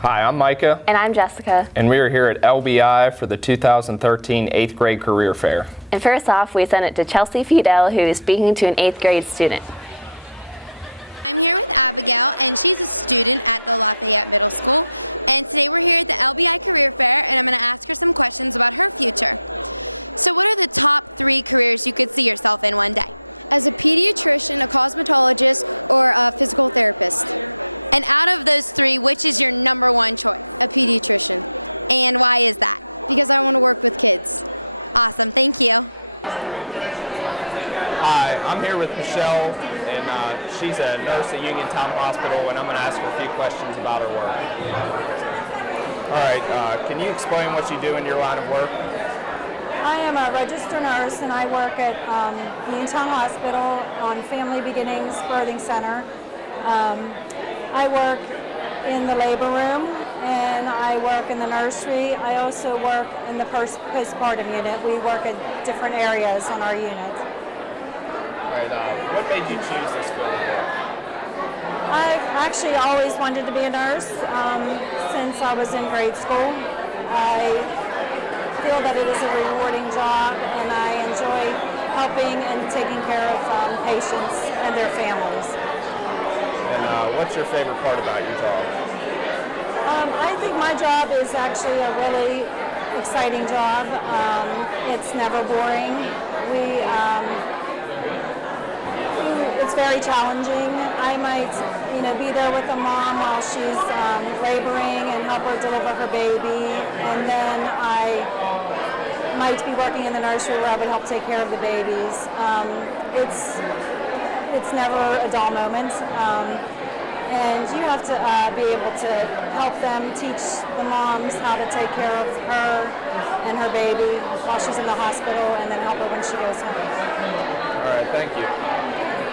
Hi, I'm Micah. And I'm Jessica. And we are here at LBI for the 2013 8th grade career fair. And first off, we sent it to Chelsea Fidel, who is speaking to an 8th grade student. I'm here with Abigail, and she's a student at the Lafayette Middle School. And today we're here at the LBI Career Fair, and I'm going to ask her some questions about her future. So what are the top 3 careers you could see yourself in one day? As a pediatrician, a cosmetologist, or a physical therapist. And out of those 3, which is your number 1 choice? A pediatrician. And why is that? Because I want to work with kids. Awesome, thank you. Hi, I'm here with Michelle, and she's a nurse at Uniontown Hospital, and I'm going to ask her a few questions about her work. All right, can you explain what you do in your line of work? I am a registered nurse, and I work at Uniontown Hospital on Family Beginnings Birthing Center. I work in the labor room, and I work in the nursery. I also work in the postpartum unit. We work at different areas on our unit. All right, what made you choose this field of work? I've actually always wanted to be a nurse since I was in grade school. I feel that it is a rewarding job, and I enjoy helping and taking care of patients and their families. And what's your favorite part about your job? I think my job is actually a really exciting job. It's never boring. It's very challenging. I might, be there with a mom while she's laboring and help her deliver her baby, and then I might be working in the nursery where I would help take care of the babies. It's never a dull moment, and you have to be able to help them, teach the moms how to take care of her and her baby while she's in the hospital, and then help her when she goes home. All right, thank you.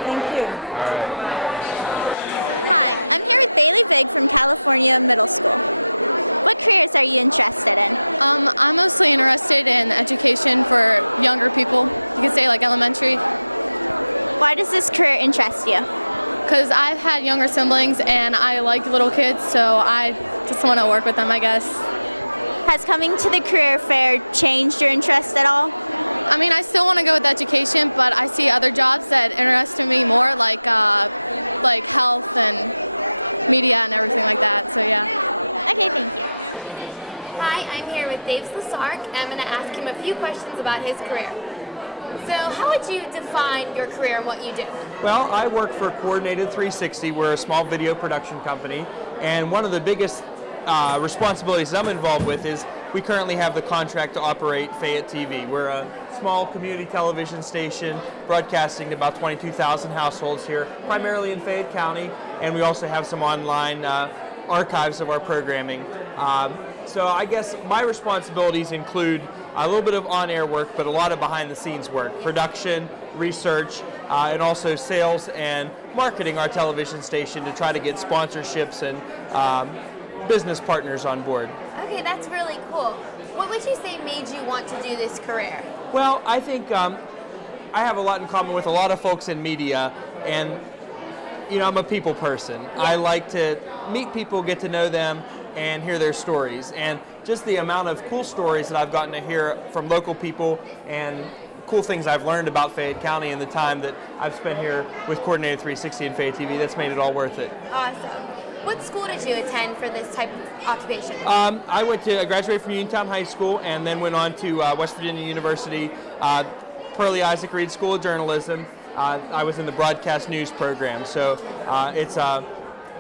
Thank you. All right. Hi, I'm here with Bailey Vig from California Middle School. What careers are you interested in? I'm mostly interested in education for younger people. You could say like elementary. Why does this career interest you? Because I've had younger siblings and I like little kids, so I just want to work with them, I guess. Has coming to the career fair changed your interest at all? I mean, I still want to go with education, but I see other jobs that interest me more, like health and media and everything like that, so yeah. Okay, thank you. Hi, I'm here with Dave Slasark, and I'm going to ask him a few questions about his career. So how would you define your career and what you do? Well, I work for Coordinated 360. We're a small video production company, and one of the biggest responsibilities I'm involved with is we currently have the contract to operate Fayette TV. We're a small community television station broadcasting to about 22,000 households here, primarily in Fayette County, and we also have some online archives of our programming. So I guess my responsibilities include a little bit of on-air work, but a lot of behind-the-scenes work, production, research, and also sales and marketing our television station to try to get sponsorships and business partners on board. Okay, that's really cool. What would you say made you want to do this career? Well, I think I have a lot in common with a lot of folks in media, and I'm a people person. Yeah. I like to meet people, get to know them, and hear their stories. And just the amount of cool stories that I've gotten to hear from local people and cool things I've learned about Fayette County in the time that I've spent here with Coordinated 360 and Fayette TV, that's made it all worth it. Awesome. What school did you attend for this type of occupation? I graduated from Uniontown High School and then went on to West Virginia University, Pearlie Isaac Reed School of Journalism. I was in the broadcast news program. So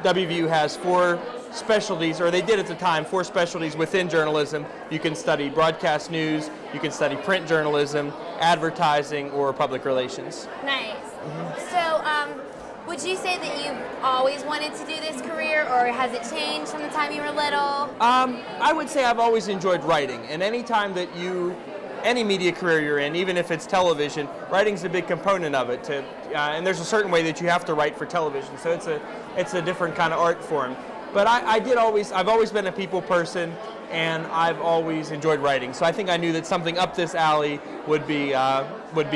WVU has 4 specialties, or they did at the time, 4 specialties within journalism. You can study broadcast news, you can study print journalism, advertising, or public relations. Nice. Mm-hmm. So, would you say that you've always wanted to do this career, or has it changed from the time you were little? I would say I've always enjoyed writing, and any time that any media career you're in, even if it's television, writing's a big component of it. And there's a certain way that you have to write for television, so it's a different kind of art form. But I've always been a people person, and I've always enjoyed writing. So I think I knew that something up this alley would be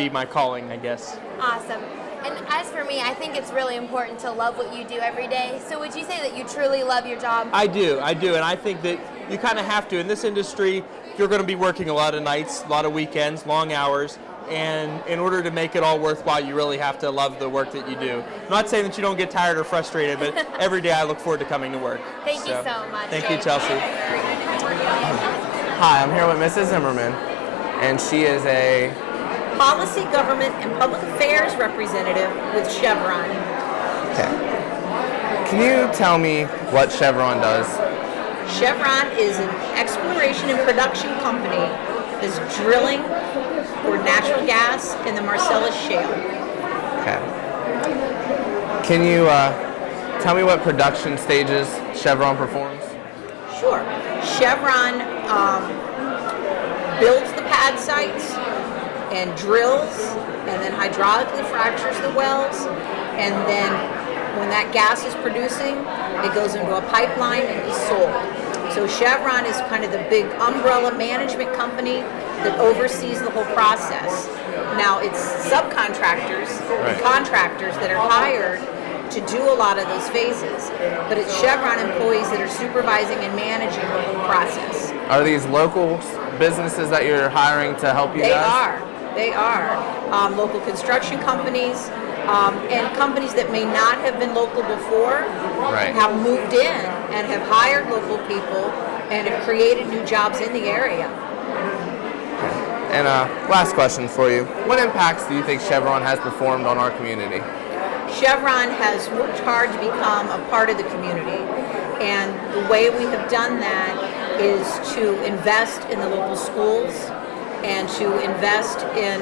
my calling, I guess. Awesome. And as for me, I think it's really important to love what you do every day. So would you say that you truly love your job? I do, and I think that you kind of have to. In this industry, you're going to be working a lot of nights, a lot of weekends, long hours, and in order to make it all worthwhile, you really have to love the work that you do. I'm not saying that you don't get tired or frustrated, but every day I look forward to coming to work. Thank you so much. Thank you, Chelsea. Hi, I'm here with Mrs. Zimmerman, and she is a Policy, Government, and Public Affairs Representative with Chevron. Okay. Can you tell me what Chevron does? Chevron is an exploration and production company that's drilling for natural gas in the Marcellus Shale. Okay. Can you tell me what production stages Chevron performs? Sure. Chevron builds the pad sites and drills and then hydraulically fractures the wells, and then when that gas is producing, it goes into a pipeline and is sold. So Chevron is kind of the big umbrella management company that oversees the whole process. Now it's subcontractors and contractors that are hired to do a lot of those phases, but it's Chevron employees that are supervising and managing the whole process. Are these local businesses that you're hiring to help you guys? They are. Local construction companies and companies that may not have been local before have moved in and have hired local people and have created new jobs in the area. And last question for you. What impacts do you think Chevron has performed on our community? Chevron has worked hard to become a part of the community, and the way we have done that is to invest in the local schools and to invest in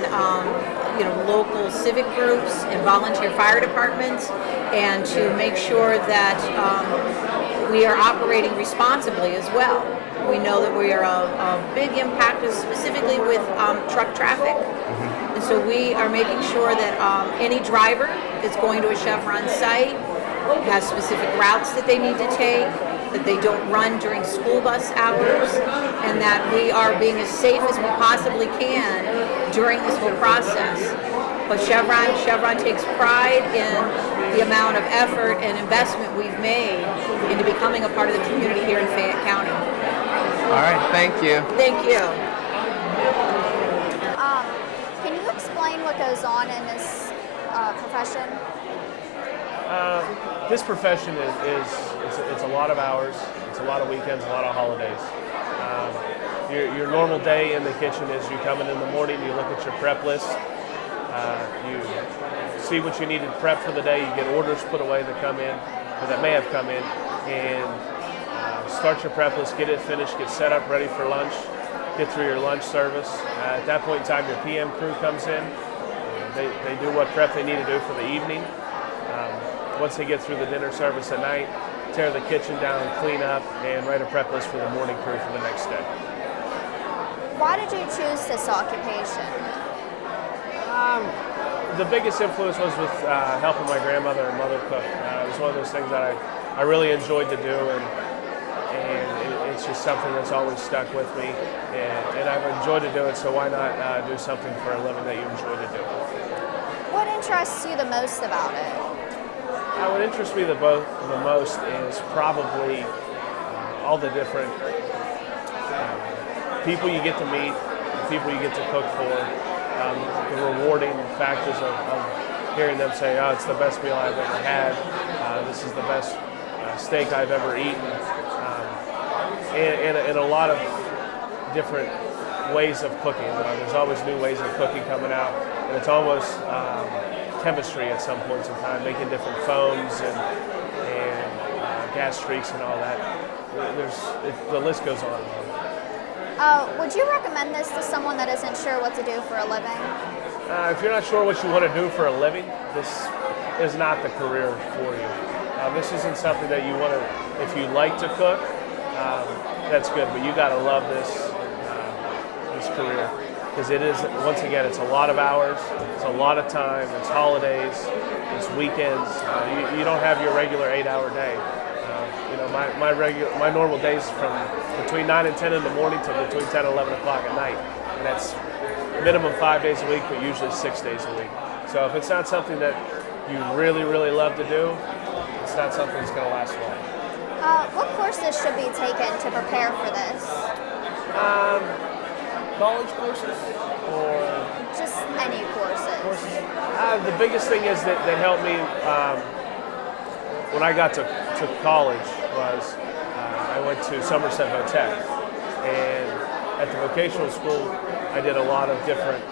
local civic groups and volunteer fire departments, and to make sure that we are operating responsibly as well. We know that we are a big impact specifically with truck traffic. And so we are making sure that any driver that's going to a Chevron site has specific routes that they need to take, that they don't run during school bus hours, and that we are being as safe as we possibly can during this whole process. But Chevron takes pride in the amount of effort and investment we've made into becoming a part of the community here in Fayette County. All right, thank you. Thank you. Can you explain what goes on in this profession? This profession it's a lot of hours, it's a lot of weekends, a lot of holidays. Your normal day in the kitchen is you come in the morning, you look at your prep list, you see what you need to prep for the day, you get orders put away that come in, or that may have come in, and start your prep list, get it finished, get set up, ready for lunch, get through your lunch service. At that point in time, your PM crew comes in, they do what prep they need to do for the evening. Once they get through the dinner service at night, tear the kitchen down, clean up, and write a prep list for the morning crew for the next day. Why did you choose this occupation? The biggest influence was with helping my grandmother and mother cook. It was one of those things that I really enjoyed to do, and it's just something that's always stuck with me. And I've enjoyed to do it, so why not do something for a living that you enjoy to do? What interests you the most about it? What interests me the most is probably all the different people you get to meet, the people you get to cook for, the rewarding factors of hearing them say, oh, it's the best meal I've ever had, this is the best steak I've ever eaten, and a lot of different ways of cooking. There's always new ways of cooking coming out, and it's almost chemistry at some points in time, making different foams and gas streaks and all that. The list goes on and on. Would you recommend this to someone that isn't sure what to do for a living? If you're not sure what you want to do for a living, this is not the career for you. This isn't something that you want to, if you like to cook, that's good, but you got to love this career. Because it is, once again, it's a lot of hours, it's a lot of time, it's holidays, it's weekends. You don't have your regular 8-hour day. My normal days from between 9 and 10 in the morning to between 10 and 11 o'clock at night. And that's minimum 5 days a week, but usually 6 days a week. So if it's not something that you really, really love to do, it's not something that's going to last long. What courses should be taken to prepare for this? College courses or Just any courses. the biggest thing is that helped me when I got to college was I went to Somerset Tech, and at the vocational school I did a lot of different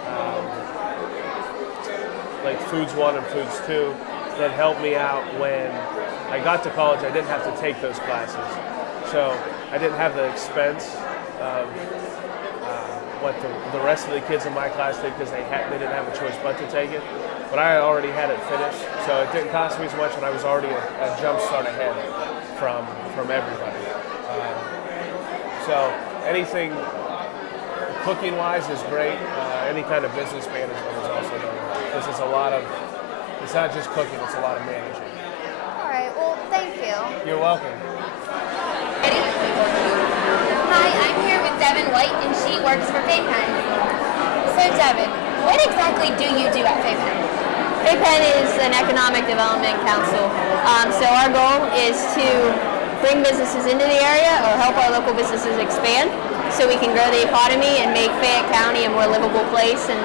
like Foods 1 and Foods 2 that helped me out when I got to college. I didn't have to take those classes, so I didn't have the expense of what the rest of the kids in my class did because they didn't have a choice but to take it. But I already had it finished, so it didn't cost me as much, and I was already a jump start ahead from everybody. So anything cooking-wise is great. Any kind of business management is also done because it's not just cooking, it's a lot of managing. All right, well, thank you. You're welcome. Ready? Hi, I'm here with Devin White, and she works for Fayette. So Devin, what exactly do you do at Fayette? Fayette is an economic development council. So our goal is to bring businesses into the area or help our local businesses expand so we can grow the economy and make Fayette County a more livable place and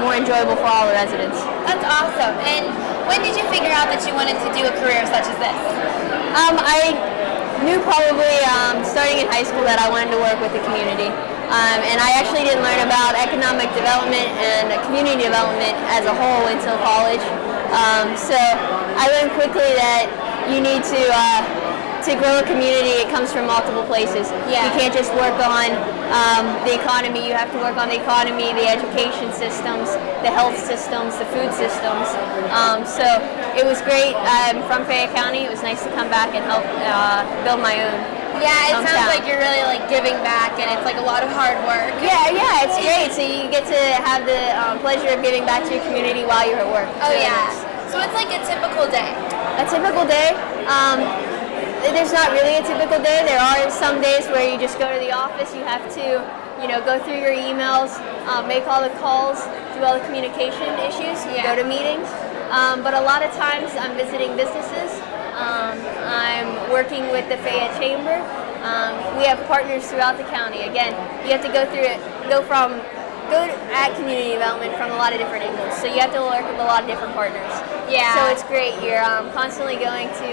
more enjoyable for all the residents. That's awesome. And when did you figure out that you wanted to do a career such as this? I knew probably starting in high school that I wanted to work with the community. And I actually didn't learn about economic development and community development as a whole until college. So I learned quickly that you need to grow a community, it comes from multiple places. Yeah. You can't just work on the economy, you have to work on the economy, the education systems, the health systems, the food systems. So it was great. I'm from Fayette County. It was nice to come back and help build my own. Yeah, it sounds hometown. like you're really like giving back, and it's like a lot of hard work. Yeah, it's great. So you get to have the pleasure of giving back to your community while you're at work. Oh It's really yeah. nice. So it's like a typical day. A typical day. There's not really a typical day. There are some days where you just go to the office. You have to, go through your emails, make all the calls, do all the communication issues, go to meetings. But a lot of times I'm visiting businesses. I'm working with the Fayette Chamber. We have partners throughout the county. Again, you have to go at community development from a lot of different angles. So you have to work with a lot of different partners. Yeah. So it's great. You're constantly going to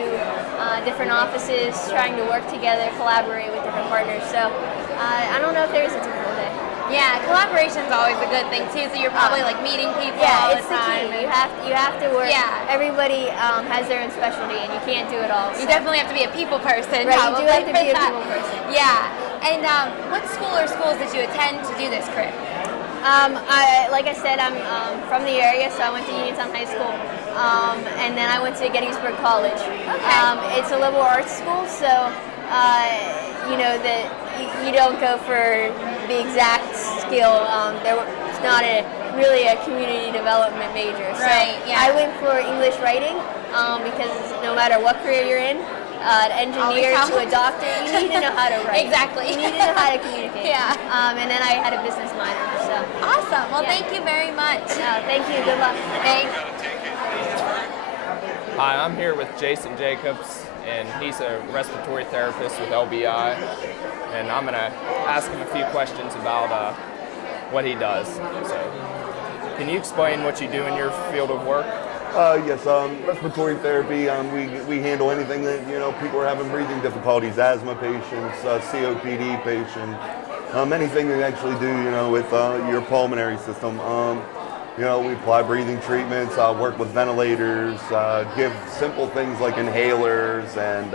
different offices, trying to work together, collaborate with different partners. So I don't know if there is a typical day. Yeah, collaboration is always a good thing too. So you're probably like meeting people all it's the time. the key. You have to work. Yeah. Everybody has their own specialty, and you can't do it all. You definitely have to be a people person. Right, probably, you do have to be a for that. people person. Yeah. And what school or schools did you attend to do this career? Like I said, I'm from the area, so I went to Uniontown High School, and then I went to Gettysburg College. Okay. It's a liberal arts school, so you don't go for the exact skill. It's not really a community development major. So Right, yeah. I went for English writing because no matter what career you're in, an engineer Always to a doctor, you need to know how to write. Exactly. You need to know how to communicate. Yeah. And then I had a business minor. So. Awesome. Well, Yeah. thank you very much. Thank you. Good luck. Thanks. Hi, I'm here with Jason Jacobs, and he's a respiratory therapist with LBI, and I'm going to ask him a few questions about what he does. So, can you explain what you do in your field of work? Yes, respiratory therapy. We handle anything that people are having breathing difficulties, asthma patients, COPD patients, anything that actually do with your pulmonary system. We apply breathing treatments, work with ventilators, give simple things like inhalers, and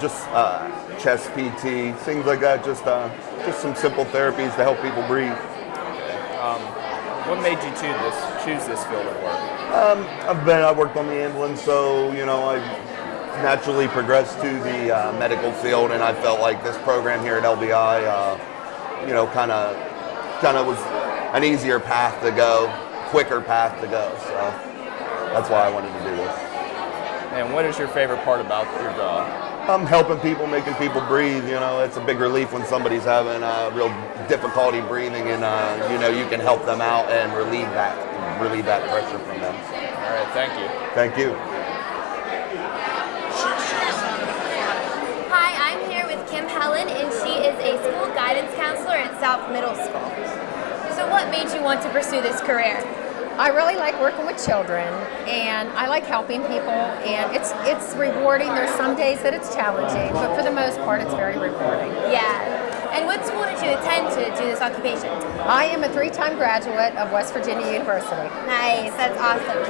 just chest PT, things like that. Just some simple therapies to help people breathe. What made you choose this field of work? I worked on the ambulance, so I naturally progressed to the medical field, and I felt like this program here at LBI, kind of was an easier path to go, quicker path to go. So that's why I wanted to do this. And what is your favorite part about your job? Helping people, making people breathe. It's a big relief when somebody's having real difficulty breathing, and you can help them out and relieve that. relieve that pressure from them. All right, thank you. Thank you. Hi, I'm here with Kim Helen, and she is a school guidance counselor at South Middle School. So what made you want to pursue this career? I really like working with children, and I like helping people, and it's rewarding. There's some days that it's challenging, but for the most part, it's very rewarding. Yeah. And what school did you attend to do this occupation? I am a 3-time graduate of West Virginia University. Nice, that's awesome.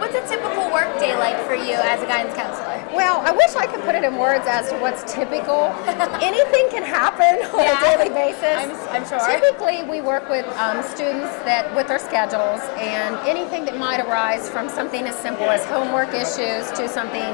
What's a typical work day like for you as a guidance counselor? Well, I wish I could put it in words as to what's typical. Anything can happen on a daily basis. I'm sure. Typically, we work with students with their schedules, and anything that might arise from something as simple as homework issues to something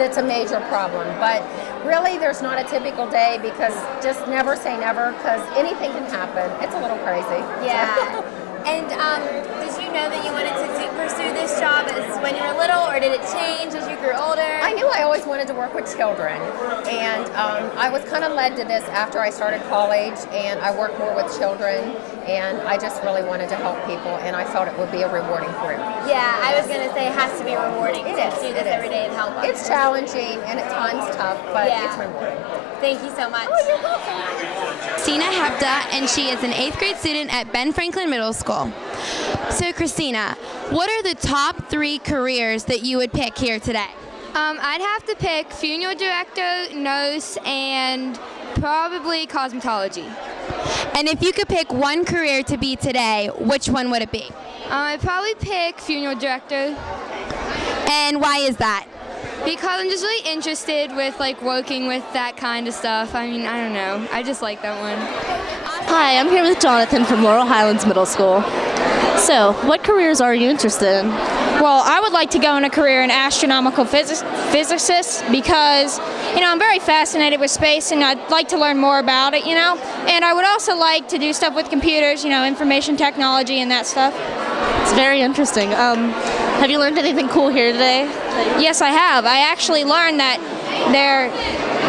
that's a major problem. But really, there's not a typical day, because just never say never, because anything can happen. It's a little crazy. Yeah. And did you know that you wanted to pursue this job when you were little, or did it change as you grew older? I knew I always wanted to work with children, and I was kind of led to this after I started college, and I worked more with children, and I just really wanted to help people, and I felt it would be a rewarding career. Yeah, I was going to say it has to be rewarding to do this every day and help others. It's challenging, and at times tough, but it's rewarding. Thank you so much. Oh, you're welcome. Christina Hepta, and she is an 8th grade student at Ben Franklin Middle School. So Christina, what are the top 3 careers that you would pick here today? I'd have to pick funeral director, nurse, and probably cosmetology. And if you could pick one career to be today, which one would it be? I'd probably pick funeral director. And why is that? Because I'm just really interested with working with that kind of stuff. I mean, I don't know. I just like that one. Hi, I'm here with Jonathan from Laurel Highlands Middle School. So, what careers are you interested in? Well, I would like to go in a career in astronomical physicist because, I'm very fascinated with space and I'd like to learn more about it, And I would also like to do stuff with computers, information technology and that stuff. It's very interesting. Have you learned anything cool here today? Yes, I have. I actually learned that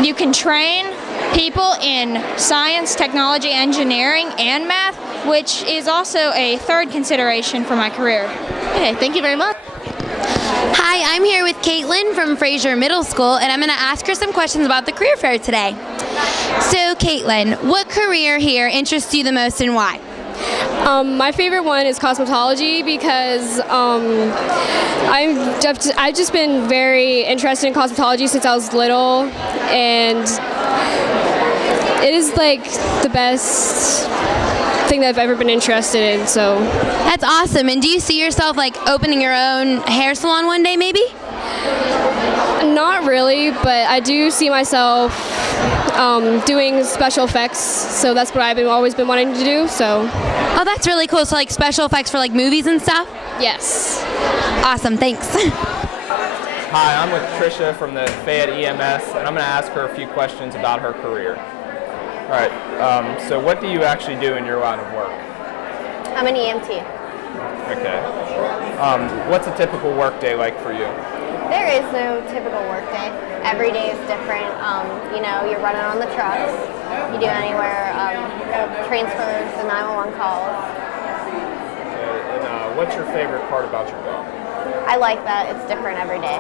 you can train people in science, technology, engineering, and math, which is also a third consideration for my career. Okay, thank you very much. Hi, I'm here with Caitlin from Fraser Middle School, and I'm going to ask her some questions about the career fair today. So, Caitlin, what career here interests you the most and why? My favorite one is cosmetology because I've just been very interested in cosmetology since I was little, and it is the best thing that I've ever been interested in. So that's awesome. And do you see yourself opening your own hair salon one day, maybe? Not really, but I do see myself doing special effects, so that's what I've always been wanting to do. So. Oh, that's really cool. So special effects for movies and stuff? Yes. Awesome, thanks. Hi, I'm with Trisha from the Fayette EMS, and I'm going to ask her a few questions about her career. All right, so what do you actually do in your line of work? I'm an EMT. Okay. What's a typical work day like for you? There is no typical work day. Every day is different. You're running on the trucks. You do anywhere, transfers and 911 calls. Okay, and what's your favorite part about your job? I like that it's different every day.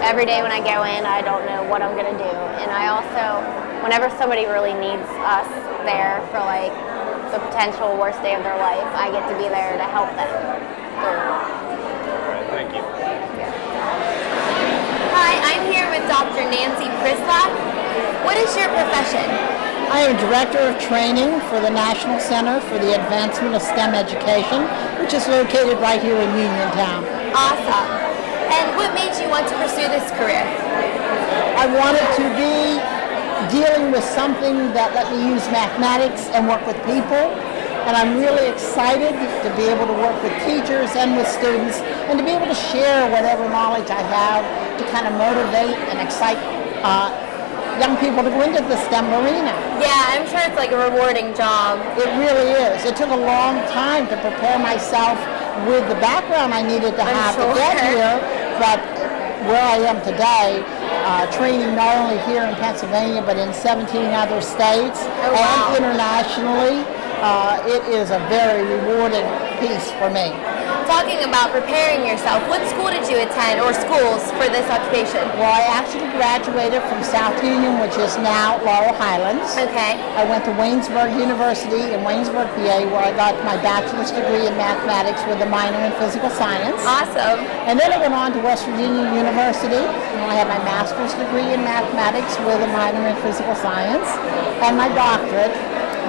Every day when I go in, I don't know what I'm going to do. And I also, whenever somebody really needs us there for the potential worst day of their life, I get to be there to help them through. All right, thank you. Hi, I'm here with Dr. Nancy Prislak. What is your profession? I am Director of Training for the National Center for the Advancement of STEM Education, which is located right here in Uniontown. Awesome. And what made you want to pursue this career? I wanted to be dealing with something that let me use mathematics and work with people. And I'm really excited to be able to work with teachers and with students and to be able to share whatever knowledge I have to kind of motivate and excite young people to go into the STEM arena. Yeah, I'm sure it's a rewarding job. It really is. It took a long time to prepare myself with the background I needed to have to get here, but where I am today, training not only here in Pennsylvania but in 17 other states and internationally, it is a very rewarding piece for me. talking about preparing yourself. What school did you attend, or schools, for this occupation? Well, I actually graduated from South Union, which is now Laurel Highlands. Okay. I went to Waynesburg University in Waynesburg, PA, where I got my bachelor's degree in mathematics with a minor in physical science. Awesome. And then I went on to West Virginia University, and I had my master's degree in mathematics with a minor in physical science, and my doctorate,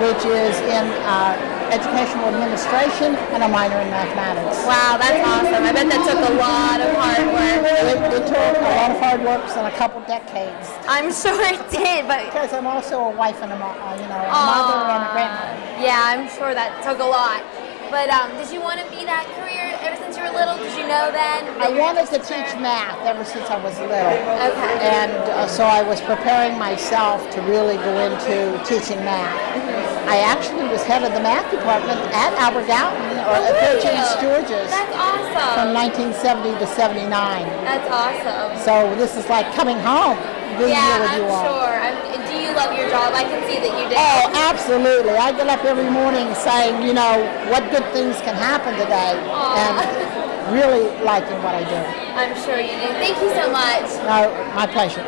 which is in educational administration and a minor in mathematics. Wow, that's awesome. I bet that took a lot of hard work. It took a lot of hard work and a couple decades. I'm sure it did, but because I'm also a wife and a mother and a grandmother. Yeah, I'm sure that took a lot. But did you want to be that career ever since you were little? Did you know then? I wanted to teach math ever since I was little. Okay. And so I was preparing myself to really go into teaching math. I actually was head of the math department at Albert Gallatin, or at 13 Sturgis. That's awesome. From 1970 to 79. That's awesome. So this is like coming home. Yeah, I'm sure. Do you love your job? I can see that you do. Oh, absolutely. I get up every morning saying, what good things can happen today. And really liking what I do. I'm sure you do. Thank you so much. No, my pleasure.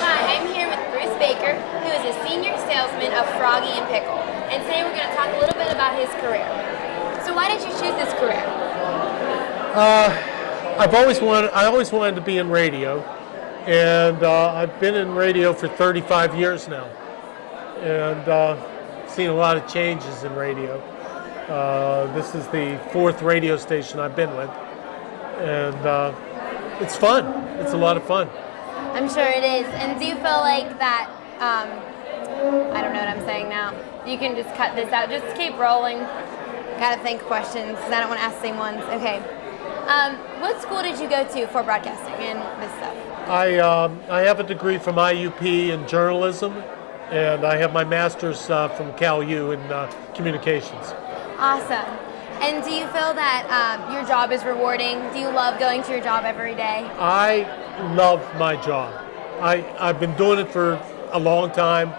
Hi, I'm here with Bruce Baker, who is a senior salesman of Froggy and Pickle. And today we're going to talk a little bit about his career. So why did you choose this career? I always wanted to be in radio. And I've been in radio for 35 years now, and seen a lot of changes in radio. This is the 4th radio station I've been with, and it's fun. It's a lot of fun. I'm sure it is. And do you feel like that, I don't know what I'm saying now. You can just cut this out. Just keep rolling. Gotta think questions, because I don't want to ask the same ones. Okay. What school did you go to for broadcasting and this stuff? I have a degree from IUP in journalism, and I have my master's from Cal U in communications. Awesome. And do you feel that your job is rewarding? Do you love going to your job every day? I love my job. I've been doing it for a long time,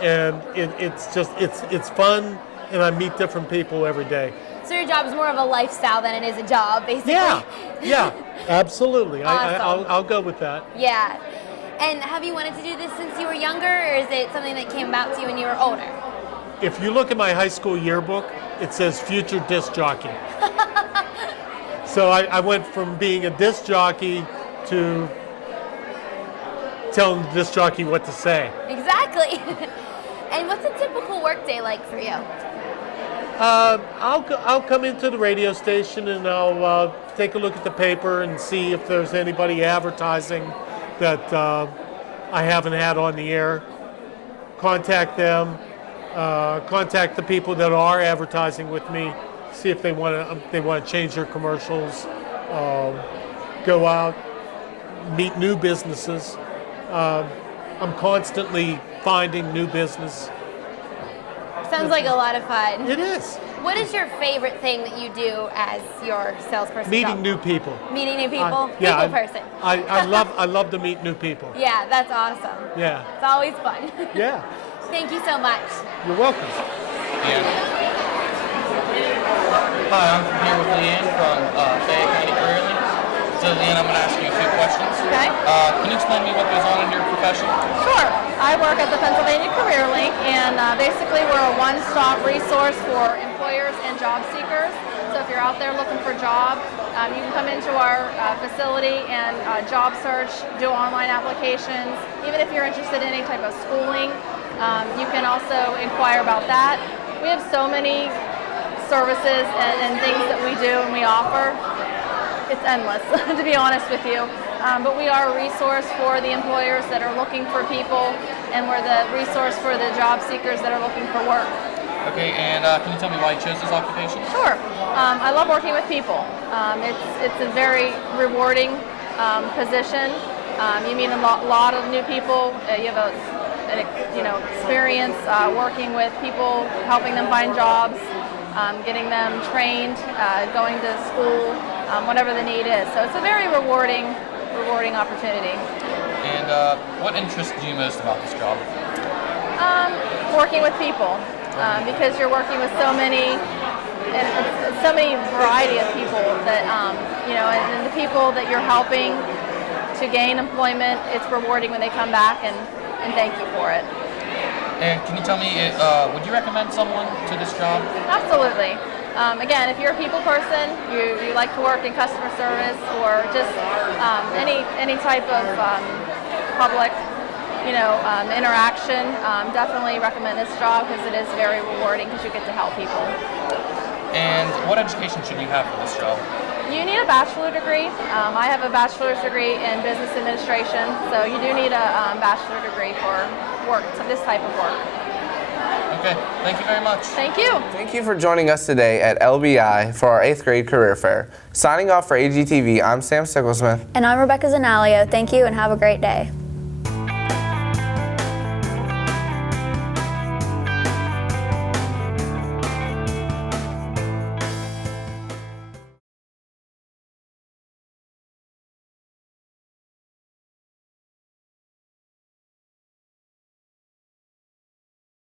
and it's fun, and I meet different people every day. So your job is more of a lifestyle than it is a job, basically. Yeah, absolutely. Awesome. I'll go with that. Yeah. And have you wanted to do this since you were younger, or is it something that came about to you when you were older? If you look at my high school yearbook, it says future disc jockey. So I went from being a disc jockey to telling the disc jockey what to say. Exactly. And what's a typical workday like for you? I'll come into the radio station and I'll take a look at the paper and see if there's anybody advertising that I haven't had on the air. Contact them. Contact the people that are advertising with me. See if they want to change their commercials. Go out, meet new businesses. I'm constantly finding new business. Sounds like a lot of fun. It is. What is your favorite thing that you do as your salesperson? Meeting new people. Meeting new people? Yeah, people person. I love to meet new people. Yeah, that's awesome. Yeah. It's always fun. Yeah. Thank you so much. You're welcome. Yeah. Hi, I'm here with Leanne from Fayette County Career Link. So Leanne, I'm going to ask you a few questions. Okay. Can you explain to me what goes on in your profession? Sure. I work at the Pennsylvania Career Link, and basically we're a one-stop resource for employers and job seekers. So if you're out there looking for a job, you can come into our facility and job search, do online applications. Even if you're interested in any type of schooling, you can also inquire about that. We have so many services and things that we do and we offer. It's endless, to be honest with you. But we are a resource for the employers that are looking for people, and we're the resource for the job seekers that are looking for work. Okay, and can you tell me why you chose this occupation? Sure. I love working with people. It's a very rewarding position. You meet a lot of new people. You have experience working with people, helping them find jobs, getting them trained, going to school, whatever the need is. So it's a very rewarding opportunity. And what interests you most about this job? Working with people, because you're working with so many it's so many variety of people that, and the people that you're helping to gain employment, it's rewarding when they come back and thank you for it. And can you tell me, would you recommend someone to this job? Absolutely. Again, if you're a people person, you like to work in customer service or just any type of public, interaction, definitely recommend this job because it is very rewarding because you get to help people. And what education should you have for this job? You need a bachelor degree. I have a bachelor's degree in business administration, so you do need a bachelor degree for work, so this type of work. Okay, thank you very much. Thank you. Thank you for joining us today at LBI for our 8th grade career fair. Signing off for AGTV, I'm Sam Sticklesmith. And I'm Rebecca Zanalio. Thank you and have a great day.